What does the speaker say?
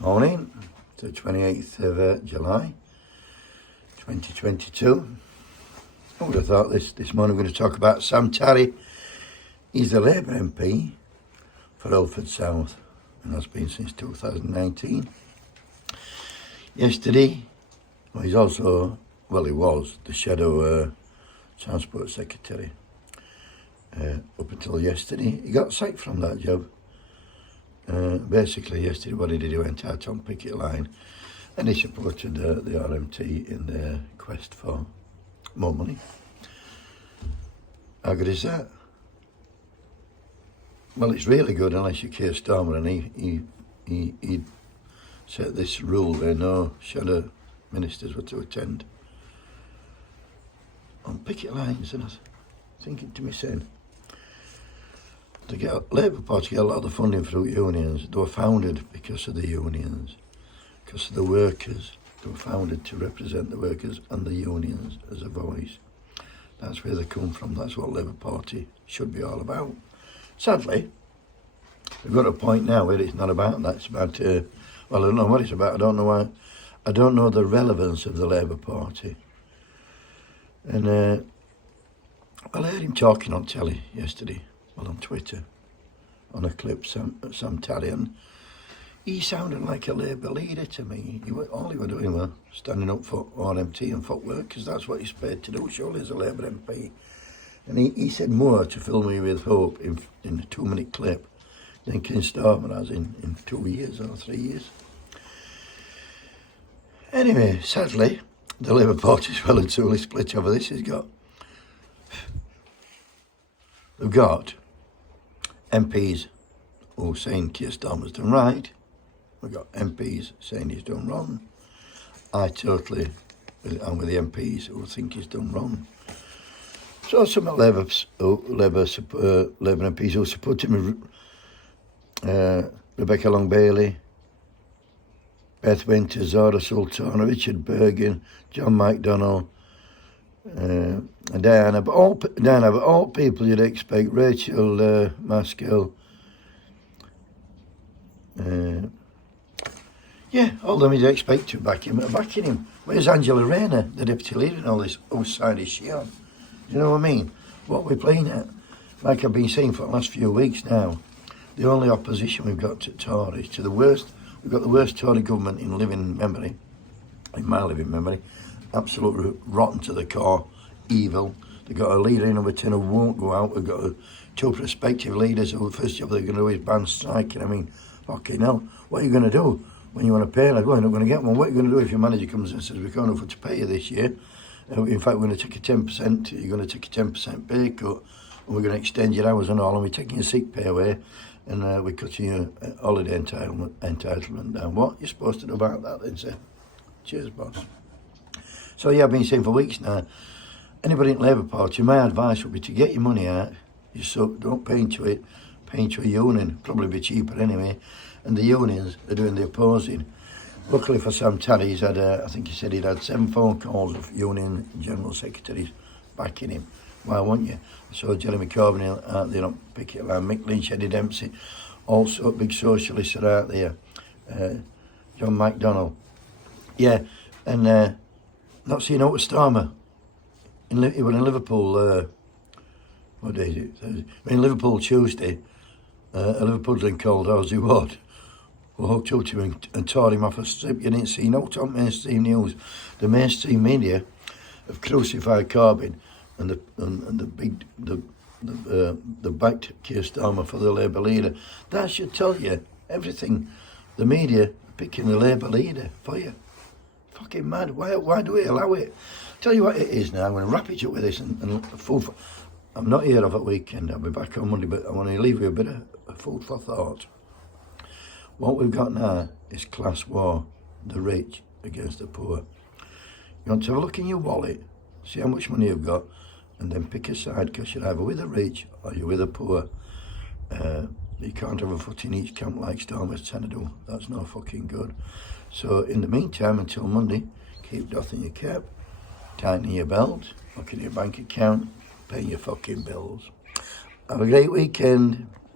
Morning, it's the 28th of July 2022. I would have thought this morning we're going to talk about Sam Tarry. He's the Labour MP for Ilford South and has been since 2019. Yesterday, he was the Shadow Transport Secretary up until yesterday. He got sacked from that job. Basically yesterday what he did, he went out on picket line and he supported the RMT in their quest for more money. How good is that? Well, it's really good unless you're Keir Starmer, and he set this rule where no shadow ministers were to attend on picket lines, and I was thinking to myself, Labour Party get a lot of the funding through unions. They were founded because of the unions, because of the workers. They were founded to represent the workers and the unions as a voice. That's where they come from. That's what Labour Party should be all about. Sadly, we've got a point now where it's not about that. It's about, I don't know what it's about. I don't know why. I don't know the relevance of the Labour Party. And, I heard him talking on telly yesterday. On Twitter, on a clip, Sam Tarry, and he sounded like a Labour leader to me. All he was doing was standing up for RMT and footwork, because that's what he's paid to do, surely, as a Labour MP. And he said more to fill me with hope in a 2-minute clip than Keir Starmer has in 2 years or 3 years. Anyway, sadly, the Labour Party's well and truly split over this. They've got MPs who are saying Keir Starmer's done right. We've got MPs saying he's done wrong. I'm with the MPs who think he's done wrong. So some Labour MPs who support him, Rebecca Long-Bailey, Beth Winter, Zora Sultana, Richard Bergen, John McDonnell, Diana, but all people you'd expect, Rachel Maskell, all of them you'd expect to back him. Where's Angela Rayner, the deputy leader, and all this? Whose side is she on? You know what I mean? What we're playing at, like I've been saying for the last few weeks now, the only opposition we've got to Tories, we've got the worst Tory government in my living memory, absolutely rotten to the core, evil. They've got a leader in number 10 who won't go out. We've got 2 prospective leaders who the first job they're going to do is ban striking. I mean, fucking hell, what are you going to do when you want to pay? Like, well, you're not going to get one. What are you going to do if your manager comes and says, we can't afford to pay you this year? In fact, we're going to take a 10%, you're going to take a 10% pay cut, and we're going to extend your hours and all, and we're taking your sick pay away, and we're cutting your holiday entitlement down. What you're supposed to do about that then, sir? Cheers, boss. So I've been saying for weeks now, anybody in the Labour Party, my advice would be to get your money out. Don't pay into it. Pay into a union, probably be cheaper anyway. And the unions are doing the opposing. Luckily for Sam Tarry, he's had, I think he said he'd had 7 phone calls of union general secretaries backing him. Why won't you? So Jeremy Corbyn out there on picket line, Mick Lynch, Eddie Dempsey, also big socialists are out there. John McDonnell. Yeah, and not seeing out with Starmer. He was in Liverpool, what day is it? In Liverpool Tuesday, a Liverpoolian called Ozzy Ward, who hooked up to him and tore him off a strip. You didn't see no on mainstream news. The mainstream media have crucified Corbyn and the backed Keir Starmer for the Labour leader. That should tell you everything. The media picking the Labour leader for you. Fucking mad. Why do we allow it? Tell you what it is now. I'm going to wrap it up with this and I'm not here over the weekend. I'll be back on Monday, but I want to leave you a bit of food for thought. What we've got now is class war, the rich against the poor. You want to have a look in your wallet, see how much money you've got, and then pick a side, because you're either with the rich or you're with the poor. You can't have a foot in each camp like Starmer's trying to do. That's no fucking good. So in the meantime, until Monday, keep doffing your cap, tightening your belt, looking at your bank account, paying your fucking bills. Have a great weekend.